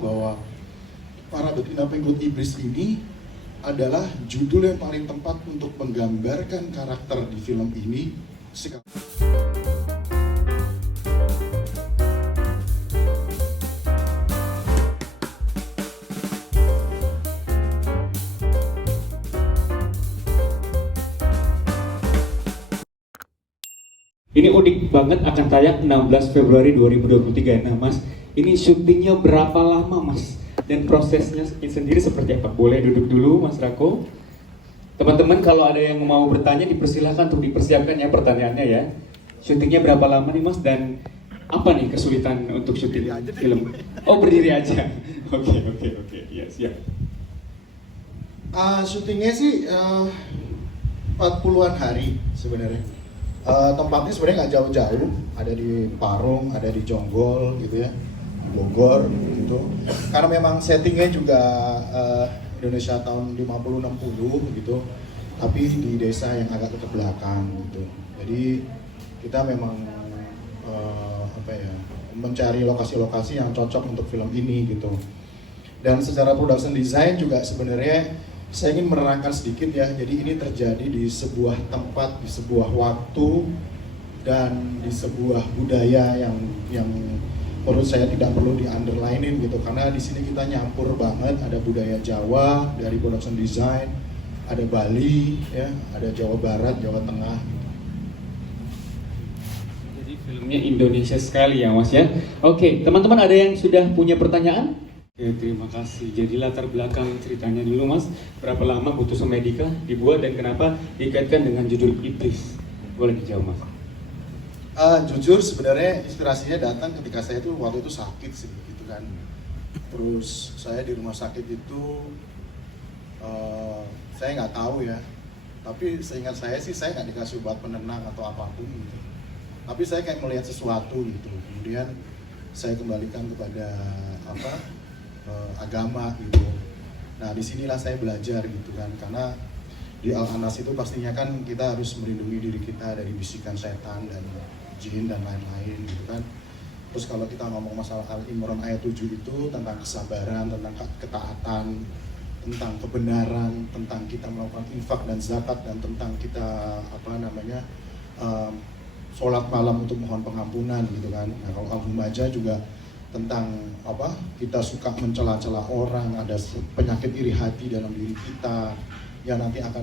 bahwa Para Betina Pengikut Iblis ini adalah judul yang paling tepat untuk menggambarkan karakter di film ini. Ini unik banget, akan tayang 16 Februari 2023. Nah Mas, ini syutingnya berapa lama Mas? Dan prosesnya sendiri seperti apa? Boleh duduk dulu Mas Rako. Teman-teman kalau ada yang mau bertanya dipersilahkan untuk dipersiapkan ya pertanyaannya ya. Syutingnya berapa lama nih Mas? Dan apa nih kesulitan untuk syuting film? Oh berdiri aja. Oke. Ya siap. Syutingnya sih 40-an hari sebenarnya. Tempatnya sebenarnya nggak jauh-jauh, ada di Parung, ada di Jonggol gitu ya, di Bogor gitu. Karena memang settingnya juga Indonesia tahun 50-60 gitu, tapi di desa yang agak ke belakang gitu. Jadi kita memang mencari lokasi-lokasi yang cocok untuk film ini gitu. Dan secara production design juga sebenarnya saya ingin menerangkan sedikit ya, jadi ini terjadi di sebuah tempat, di sebuah waktu, dan di sebuah budaya yang menurut saya tidak perlu di-underlinein gitu, karena di sini kita nyampur banget, ada budaya Jawa dari production design, ada Bali, ya, ada Jawa Barat, Jawa Tengah. Jadi filmnya Indonesia sekali ya Mas ya. Oke, teman-teman ada yang sudah punya pertanyaan? Ya, terima kasih. Jadi latar belakang ceritanya dulu Mas, berapa lama Putusan Medika dibuat dan kenapa dikaitkan dengan judul Iblis? Boleh dijawab Mas. Jujur sebenarnya inspirasinya datang ketika saya tuh waktu itu sakit sih gitu kan. Terus saya di rumah sakit itu saya nggak tahu ya, tapi seingat saya sih saya nggak dikasih obat penenang atau apapun gitu. Tapi saya kayak melihat sesuatu gitu. Kemudian saya kembalikan kepada agama gitu. Nah disinilah saya belajar gitu kan, karena di Al-Anas itu pastinya kan kita harus melindungi diri kita dari bisikan setan dan jin dan lain-lain gitu kan. Terus kalau kita ngomong masalah Al-Imran ayat 7 itu tentang kesabaran, tentang ketaatan, tentang kebenaran, tentang kita melakukan infak dan zakat, dan tentang kita sholat malam untuk mohon pengampunan gitu kan. Nah kalau Al-Humajah juga tentang kita suka mencela-cela orang, ada penyakit iri hati dalam diri kita yang nanti akan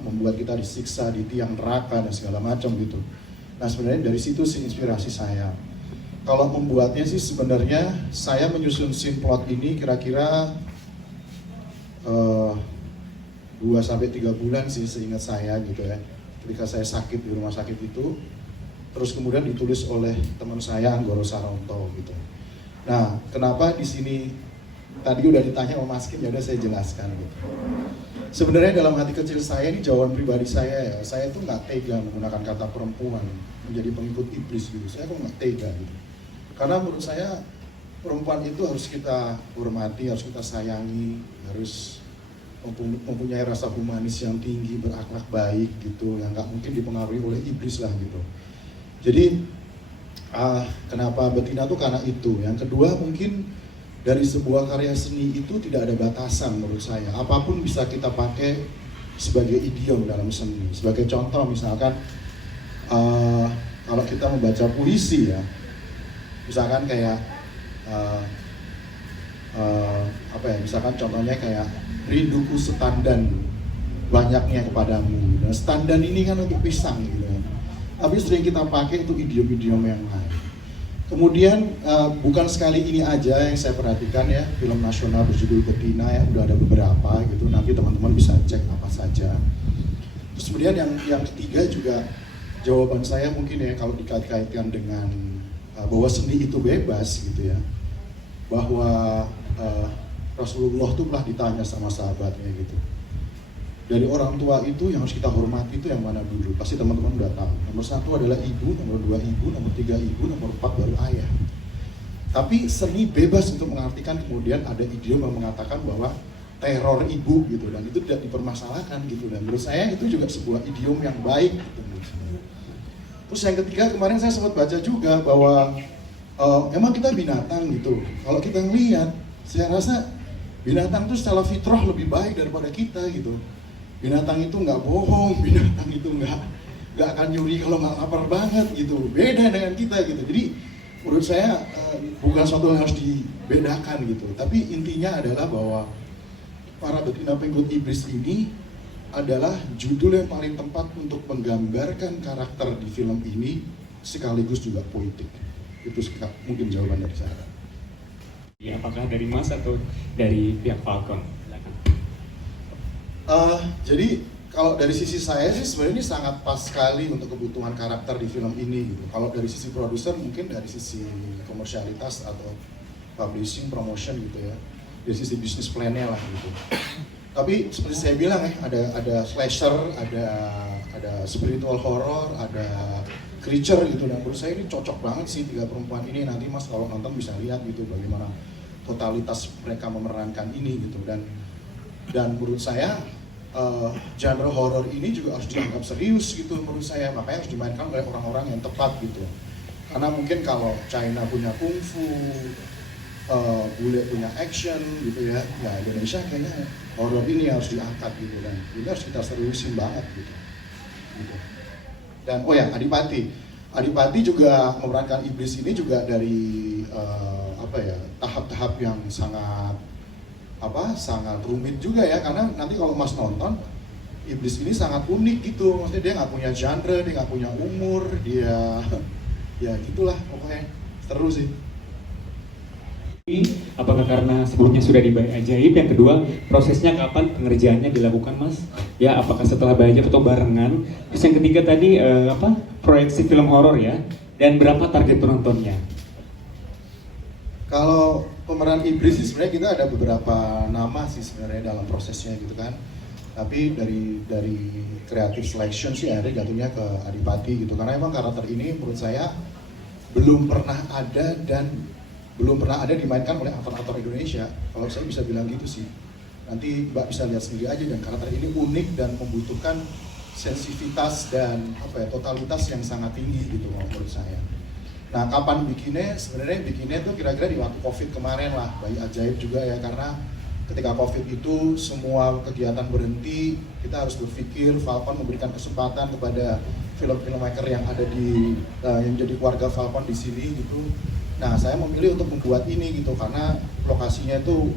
membuat kita disiksa di tiang neraka dan segala macam gitu. Nah sebenarnya dari situ sih inspirasi saya. Kalau membuatnya sih sebenarnya saya menyusun scene plot ini kira-kira 2-3 bulan sih seingat saya gitu ya. Ketika saya sakit di rumah sakit itu, terus kemudian ditulis oleh teman saya Anggoro Saronto gitu. Nah, kenapa di sini tadi udah ditanya sama Mas Kim, ya udah saya jelaskan gitu. Sebenarnya dalam hati kecil saya ini jawaban pribadi saya ya, saya tuh nggak tega menggunakan kata perempuan menjadi pengikut iblis gitu. Saya kok nggak tega gitu. Karena menurut saya perempuan itu harus kita hormati, harus kita sayangi, harus mempunyai rasa humanis yang tinggi, berakhlak baik gitu, yang nggak mungkin dipengaruhi oleh iblis lah gitu. Jadi kenapa betina tuh karena itu. Yang kedua mungkin dari sebuah karya seni itu tidak ada batasan menurut saya. Apapun bisa kita pakai sebagai idiom dalam seni. Sebagai contoh misalkan kalau kita membaca puisi ya, misalkan kayak misalkan contohnya kayak rinduku setandan banyaknya kepadamu. Nah, setandan ini kan untuk pisang gitu. Tapi sering kita pakai itu idiom-idiom yang lain. Kemudian bukan sekali ini aja yang saya perhatikan ya, film nasional berjudul Betina ya, udah ada beberapa gitu, nanti teman-teman bisa cek apa saja. Terus kemudian yang ketiga juga jawaban saya mungkin ya, kalau dikait-kaitkan dengan bahwa seni itu bebas gitu ya, bahwa Rasulullah tuh pernah ditanya sama sahabatnya gitu, dari orang tua itu yang harus kita hormati itu yang mana dulu? Pasti teman-teman udah tahu. Nomor 1 adalah ibu, nomor 2 ibu, nomor 3 ibu, nomor 4 baru ayah. Tapi seni bebas untuk mengartikan, kemudian ada idiom yang mengatakan bahwa teror ibu gitu, dan itu tidak dipermasalahkan gitu. Dan menurut saya itu juga sebuah idiom yang baik gitu. Terus yang ketiga, kemarin saya sempat baca juga bahwa emang kita binatang gitu. Kalau kita ngelihat Saya rasa binatang itu secara fitrah lebih baik daripada kita gitu. Binatang itu nggak bohong, binatang itu nggak akan nyuri kalau nggak lapar banget gitu. Beda dengan kita gitu. Jadi menurut saya bukan suatu yang harus dibedakan gitu. Tapi intinya adalah bahwa Para Betina Pengikut Iblis ini adalah judul yang paling tepat untuk menggambarkan karakter di film ini sekaligus juga politik. Itu mungkin jawaban dari saya. Ya, apakah dari Mas atau dari pihak Falcon? Silakan. Jadi kalau dari sisi saya sih sebenarnya ini sangat pas sekali untuk kebutuhan karakter di film ini gitu. Kalau dari sisi produser mungkin dari sisi komersialitas atau publishing, promotion gitu ya. Dari sisi bisnis plan-nya lah gitu. Tapi seperti saya bilang ya, ada slasher, ada spiritual horror, ada creature gitu. Dan menurut saya ini cocok banget sih tiga perempuan ini. Nanti Mas kalau nonton bisa lihat gitu bagaimana totalitas mereka memerankan ini gitu. Dan menurut saya genre horror ini juga harus dianggap serius gitu menurut saya. Makanya harus dimainkan oleh orang-orang yang tepat gitu. Karena mungkin kalau China punya kungfu, bule punya action gitu ya, ya Indonesia kayaknya horror ini harus diangkat gitu, dan ini harus kita seriusin banget gitu. Dan oh ya, Adipati juga memerankan iblis ini juga dari tahap-tahap yang sangat rumit juga ya, karena nanti kalau Mas nonton iblis ini sangat unik gitu, maksudnya dia nggak punya genre, dia nggak punya umur, dia ya gitulah pokoknya seru sih. Apakah karena sebelumnya sudah di Bayi Ajaib? Yang kedua, prosesnya kapan pengerjaannya dilakukan, Mas? Ya, apakah setelah Bayi Ajaib atau barengan? Terus yang ketiga tadi proyeksi film horor ya, dan berapa target penontonnya? Kalau pemeran iblis sih sebenarnya kita ada beberapa nama sih sebenarnya dalam prosesnya gitu kan. Tapi dari creative selection sih akhirnya jatuhnya ke Adipati gitu, karena emang karakter ini menurut saya belum pernah ada dimainkan oleh aktor-aktor Indonesia. Kalau saya bisa bilang gitu sih. Nanti Mbak bisa lihat sendiri aja, dan karakter ini unik dan membutuhkan sensitivitas dan totalitas yang sangat tinggi gitu menurut saya. Nah, kapan bikinnya? Sebenarnya bikinnya tuh kira-kira di waktu Covid kemarin lah, Bayi Ajaib juga ya, karena ketika Covid itu semua kegiatan berhenti, kita harus berpikir Falcon memberikan kesempatan kepada film-filmmaker yang ada yang jadi keluarga Falcon di sini gitu. Nah, saya memilih untuk membuat ini gitu karena lokasinya itu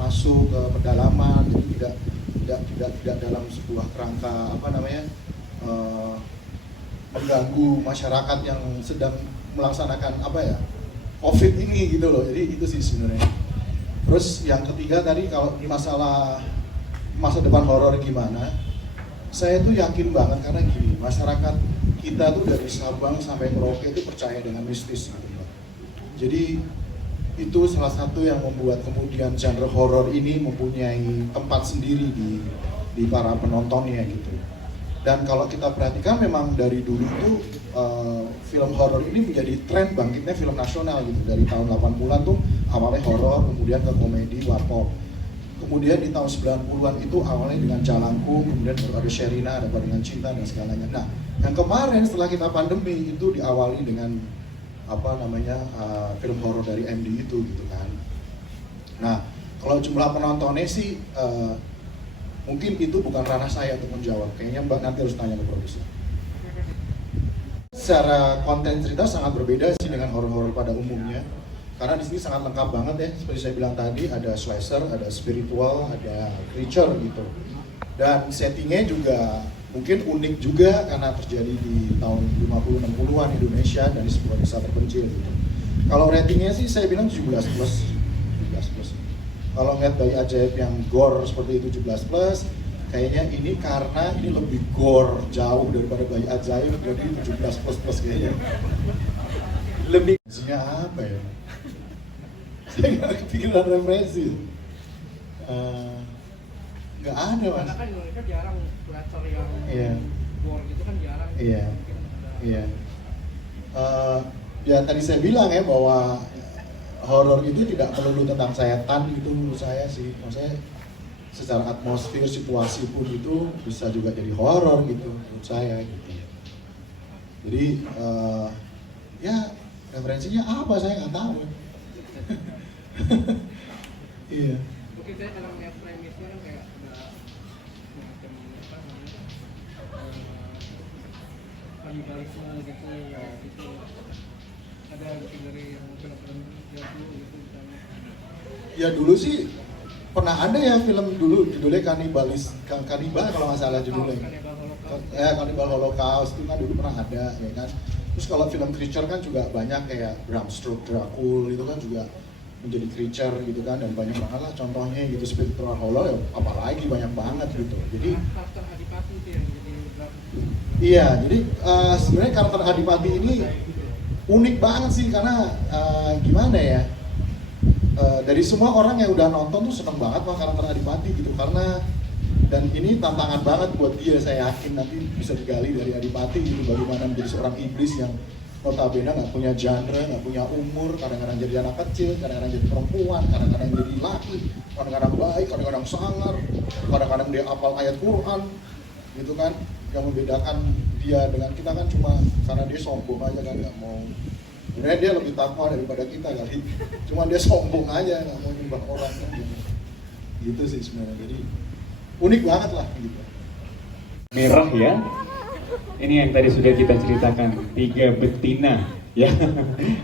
masuk ke pedalaman, jadi tidak dalam sebuah kerangka mengganggu masyarakat yang sedang melaksanakan COVID ini gitu loh. Jadi itu sih sebenarnya. Terus yang ketiga tadi kalau di masalah masa depan horor gimana, saya tuh yakin banget karena gini, masyarakat kita tuh dari Sabang sampai Merauke itu percaya dengan mistis gitu. Jadi itu salah satu yang membuat kemudian genre horor ini mempunyai tempat sendiri di para penontonnya gitu. Dan kalau kita perhatikan memang dari dulu tuh film horor ini menjadi tren bangkitnya film nasional gitu. Dari tahun 80-an tuh awalnya horor, kemudian ke komedi, warpop. Kemudian di tahun 90-an itu awalnya dengan Jalangkung, kemudian baru ada Sherina, ada Barengan Cinta dan segalanya. Nah, yang kemarin setelah kita pandemi itu diawali dengan film horor dari MD itu gitu kan. Nah, kalau jumlah penontonnya sih mungkin itu bukan ranah saya untuk menjawab. Kayaknya Mbak nanti harus tanya ke produser. Secara konten cerita sangat berbeda sih dengan horor-horor pada umumnya. Karena di sini sangat lengkap banget ya, seperti saya bilang tadi, ada slasher, ada spiritual, ada creature gitu. Dan settingnya juga mungkin unik juga karena terjadi di tahun 50-60-an Indonesia dari sebuah desa terpencil gitu. Kalau ratingnya sih saya bilang 17+. Kalau ngeliat Bayi Ajaib yang gore seperti itu 17+, kayaknya ini karena ini lebih gore jauh daripada Bayi Ajaib, jadi 17++ kayaknya. Lebih apa ya? Saya nggak kepikiran referensi. Nggak ada mas. Karena kan Indonesia jarang creator yang gore gitu kan jarang. Iya. Ya tadi saya bilang ya bahwa horor itu tidak melulu tentang setan gitu menurut saya sih. Maksudnya secara atmosfer, situasi pun itu bisa juga jadi horor gitu menurut saya gitu. Jadi ya referensinya apa saya nggak tahu. Iya. Mungkin saya kalau melihat premisnya kan kayak ada semacam apa namanya kanibalisme gitu ya gitu. Ada mungkin dari yang film-film dulu gitu misalnya. Ya dulu sih pernah ada ya film dulu judulnya Kanibal kalau nggak salah judulnya. Kanibal Holocaust itu kan dulu pernah ada ya kan. Terus kalau film creature kan juga banyak kayak Bram Stoker Dracula itu kan juga menjadi creature gitu kan, dan banyak banget lah contohnya gitu. Spiritual Hollow ya apalagi banyak banget gitu. Jadi karakter Adipati itu yang jadi iya, jadi sebenarnya karakter Adipati ini unik banget sih karena gimana ya, dari semua orang yang udah nonton tuh seneng banget sama karakter Adipati gitu, karena dan ini tantangan banget buat dia. Saya yakin nanti bisa digali dari Adipati gitu, bagaimana menjadi seorang iblis yang notabene nggak punya genre, nggak punya umur, kadang-kadang jadi anak kecil, kadang-kadang jadi perempuan, kadang-kadang jadi laki, kadang-kadang baik, kadang-kadang sangar, kadang-kadang dia hafal ayat Quran gitu kan. Yang membedakan dia dengan kita kan cuma karena dia sombong aja kan, nggak mau. Sebenarnya dia lebih takwa daripada kita kali, cuma dia sombong aja, nggak mau nyembah orang kan gitu. Gitu sih sebenarnya, jadi unik banget lah gitu. Merah ya. Ini yang tadi sudah kita ceritakan, 3 betina ya.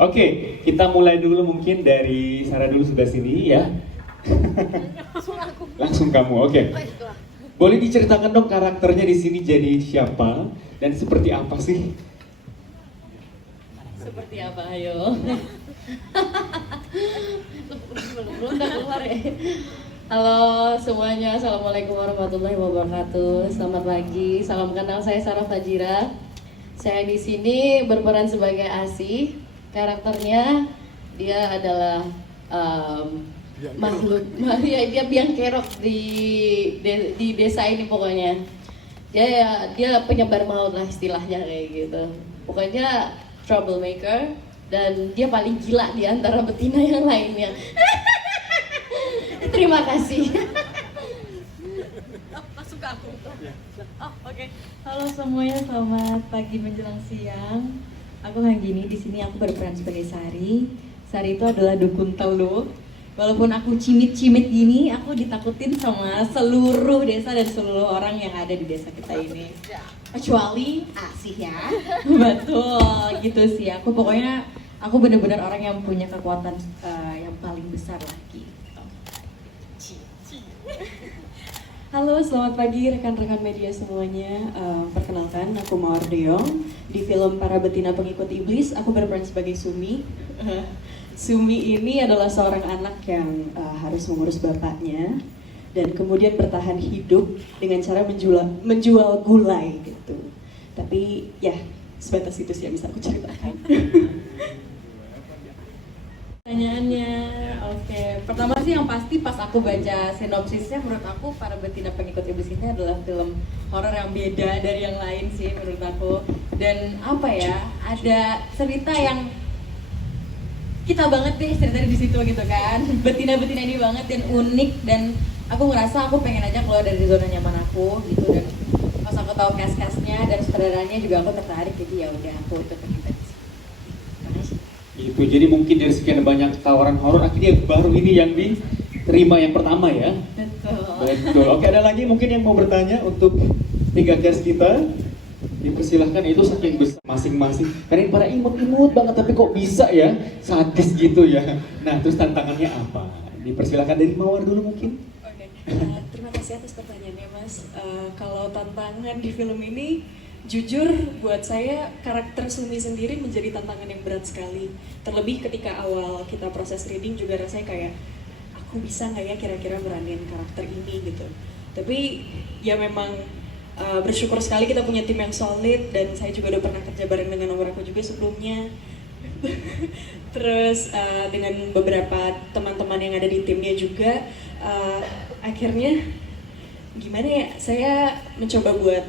Oke, kita mulai dulu mungkin dari Sarah dulu, sudah sini ya. Langsung kamu, oke. Boleh diceritakan dong karakternya di sini jadi siapa dan seperti apa sih? Seperti apa, ayo? Belum udah keluar ya. Halo semuanya, assalamualaikum warahmatullahi wabarakatuh. Selamat pagi, salam kenal, saya Sarah Fajira. Saya di sini berperan sebagai Asih. Karakternya dia adalah makhluk, dia biang kerok di desa ini pokoknya. Dia penyebar maut lah istilahnya kayak gitu. Pokoknya troublemaker dan dia paling gila di antara betina yang lainnya. Terima kasih. Masuk ke aku. Oke. Halo semuanya, selamat pagi menjelang siang. Aku Hanggini, di sini aku berperan sebagai Sari. Sari itu adalah dukun telur. Walaupun aku cimit-cimit gini, aku ditakutin sama seluruh desa dan seluruh orang yang ada di desa kita ini. Kecuali Asih ya. Betul, gitu sih. Aku pokoknya aku benar-benar orang yang punya kekuatan yang paling besar lagi. Halo, selamat pagi rekan-rekan media semuanya. Perkenalkan, aku Mawar Deong. Di film Para Betina Pengikut Iblis, aku berperan sebagai Sumi. Sumi ini adalah seorang anak yang harus mengurus bapaknya dan kemudian bertahan hidup dengan cara menjual gulai gitu. Tapi ya, sebatas itu sih yang bisa aku ceritakan. Pertanyaannya, oke. Pertama sih yang pasti pas aku baca sinopsisnya, menurut aku Para Betina Pengikut Iblis ini adalah film horor yang beda dari yang lain sih menurut aku. Dan apa ya, ada cerita yang kita banget deh cerita di situ gitu kan. Betina-betina ini banget dan unik, dan aku ngerasa aku pengen aja keluar dari zona nyaman aku gitu. Dan pas aku tahu cast-castnya dan sutradaranya juga aku tertarik, jadi ya udah aku terlibat. Itu jadi mungkin dari sekian banyak tawaran horor akhirnya baru ini yang diterima yang pertama ya. Betul. Oke, ada lagi mungkin yang mau bertanya untuk 3 guest kita? Dipersilahkan, itu saking besar masing-masing. Karena pada imut-imut banget tapi kok bisa ya sadis gitu ya. Nah, terus tantangannya apa? Dipersilahkan dari Mawar dulu mungkin. Oke. Terima kasih atas pertanyaannya Mas. Kalau tantangan di film ini, jujur buat saya karakter Sumi sendiri menjadi tantangan yang berat sekali. Terlebih ketika awal kita proses reading juga rasanya kayak aku bisa nggak ya kira-kira meranin karakter ini gitu. Tapi ya memang bersyukur sekali kita punya tim yang solid, dan saya juga udah pernah kerja bareng dengan nomor aku juga sebelumnya. Terus dengan beberapa teman-teman yang ada di timnya juga, akhirnya gimana ya, saya mencoba buat,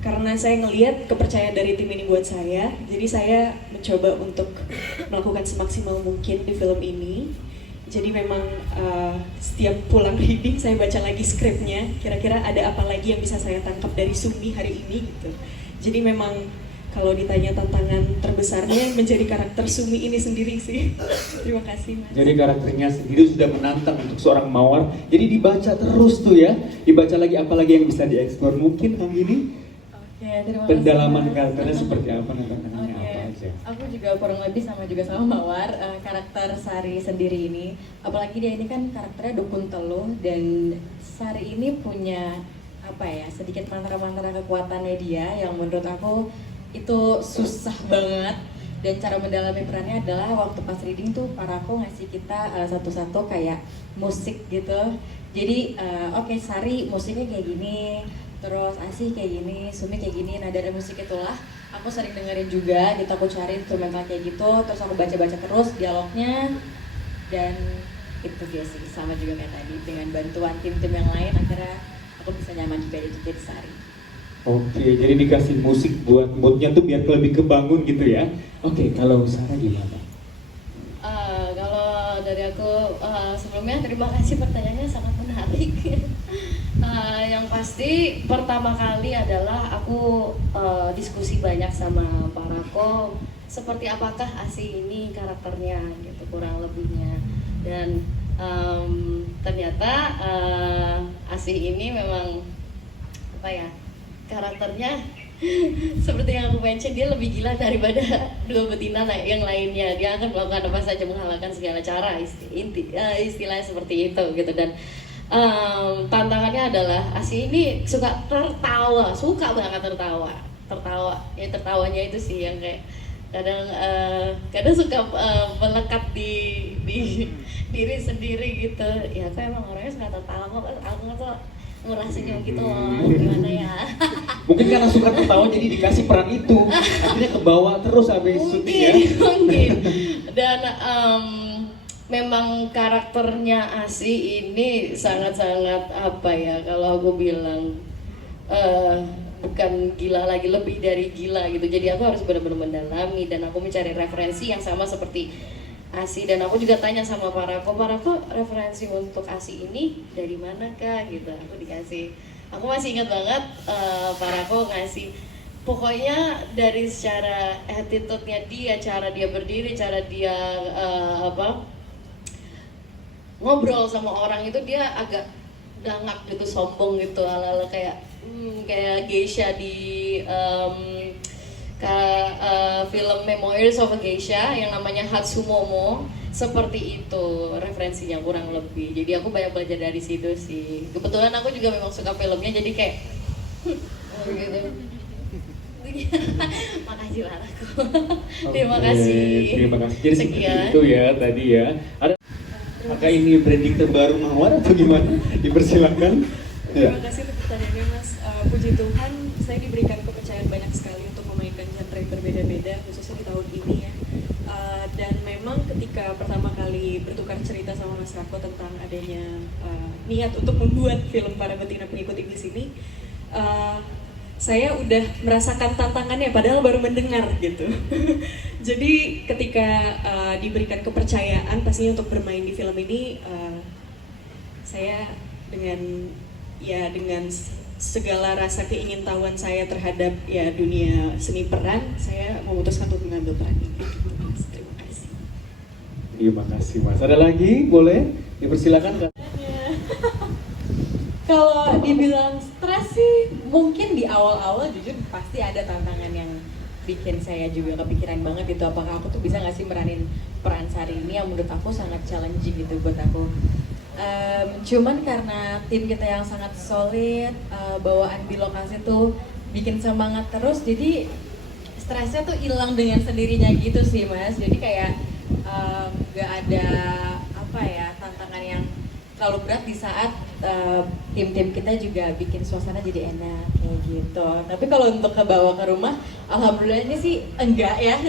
karena saya ngelihat kepercayaan dari tim ini buat saya, jadi saya mencoba untuk melakukan semaksimal mungkin di film ini. Jadi memang setiap pulang reading saya baca lagi skripnya, kira-kira ada apa lagi yang bisa saya tangkap dari Sumi hari ini gitu. Jadi memang kalau ditanya tantangan terbesarnya menjadi karakter Sumi ini sendiri sih. Terima kasih Mas. Jadi karakternya sendiri sudah menantang untuk seorang mawar. Jadi dibaca terus tuh ya. Dibaca lagi apalagi yang bisa dieksplor. Mungkin Kang ini Oke, terima kasih. pendalaman Mas. karakternya seperti apa, tantangannya Oke, apa aja. aku juga kurang lebih sama Mawar, karakter Sari sendiri ini. Apalagi dia ini kan karakternya dukun teluh, dan Sari ini punya apa ya, sedikit mantra-mantra kekuatannya dia yang menurut aku itu susah banget. Dan cara mendalami perannya adalah waktu pas reading tuh Parako ngasih kita satu-satu kayak musik gitu. Jadi oke, Sari musiknya kayak gini, terus Asih kayak gini, Sumi kayak gini. Nah dari musik itulah aku sering dengerin juga gitu, aku cari instrumental kayak gitu, terus aku baca-baca terus dialognya. Dan itu dia sih, sama juga kayak tadi, dengan bantuan tim-tim yang lain akhirnya aku bisa nyaman juga jadi Sari. Oke, jadi dikasih musik buat moodnya tuh biar lebih kebangun gitu ya. Oke, kalau Sarah gimana? Kalau dari aku sebelumnya terima kasih, pertanyaannya sangat menarik. Yang pasti pertama kali adalah aku diskusi banyak sama Pak Rako, seperti apakah Asih ini karakternya gitu kurang lebihnya. Dan ternyata Asih ini memang apa ya, karakternya seperti yang aku mention, dia lebih gila daripada dua betina yang lainnya. Dia akan melakukan apa saja, menghalalkan segala cara, istilahnya seperti itu gitu. Dan tantangannya adalah Asih ini suka tertawa, suka banget tertawa. Ya tertawanya itu sih yang kayak kadang suka melekat di diri sendiri gitu. Ya aku emang orangnya suka tertawa kok, aku tuh ngerasain gitu loh, gimana ya. Mungkin karena suka tertawa jadi dikasih peran itu, akhirnya kebawa terus habis syuting ya. Mungkin. Dan memang karakternya Asih ini sangat-sangat apa ya, kalau aku bilang bukan gila lagi, lebih dari gila gitu. Jadi aku harus benar-benar mendalami, dan aku mencari referensi yang sama seperti Asih. Dan aku juga tanya sama Pak Rako, referensi untuk Asih ini dari mana kak gitu. Aku dikasih, aku masih ingat banget Pak Rako ngasih, pokoknya dari secara attitude-nya dia, cara dia berdiri, cara dia ngobrol sama orang itu, dia agak dangak gitu, sombong gitu, ala-ala kayak geisha di film Memoirs of a Geisha yang namanya Hatsumomo. Seperti itu referensinya kurang lebih. Jadi aku banyak belajar dari situ sih. Kebetulan aku juga memang suka filmnya, jadi kayak gitu. Makasih lah aku. Terima kasih. Terima kasih. Jadi seperti Sekian. itu ya tadi ya. Apakah ini branding terbaru Mawar atau gimana? Dipersilakan. Ya. Terima kasih untuk pertanyaannya Mas. Puji Tuhan, saya diberikan kepercayaan banyak sekali untuk memainkan genre yang berbeda-beda, khususnya di tahun ini ya. Dan memang ketika pertama kali bertukar cerita sama Mas Rako tentang adanya niat untuk membuat film Para Betina Pengikut Iblis ini, saya udah merasakan tantangannya padahal baru mendengar gitu. Jadi ketika diberikan kepercayaan pastinya untuk bermain di film ini, saya dengan segala rasa keingintahuan saya terhadap ya dunia seni peran, saya memutuskan untuk mengambil peran ini. Terima kasih. Terima kasih Mas. Ada lagi? Boleh dipersilakan. Kalau dibilang stres sih, mungkin di awal-awal jujur pasti ada tantangan yang bikin saya juga kepikiran banget gitu. Apakah aku tuh bisa nggak sih meranin peran Sari ini yang menurut aku sangat challenging gitu buat aku. Cuman karena tim kita yang sangat solid, bawaan di lokasi tuh bikin semangat terus, jadi stresnya tuh hilang dengan sendirinya gitu sih Mas. Jadi kayak gak ada apa ya, tantangan yang terlalu berat di saat tim-tim kita juga bikin suasana jadi enak kayak gitu. Tapi kalau untuk kebawa ke rumah, alhamdulillahnya sih enggak ya.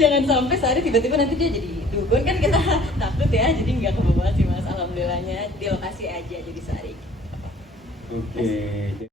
Jangan sampai sehari tiba-tiba nanti dia jadi dukun, kan kita takut ya. Jadi enggak kebawa sih Mas, alhamdulillahnya di lokasi aja jadi sehari. Oke.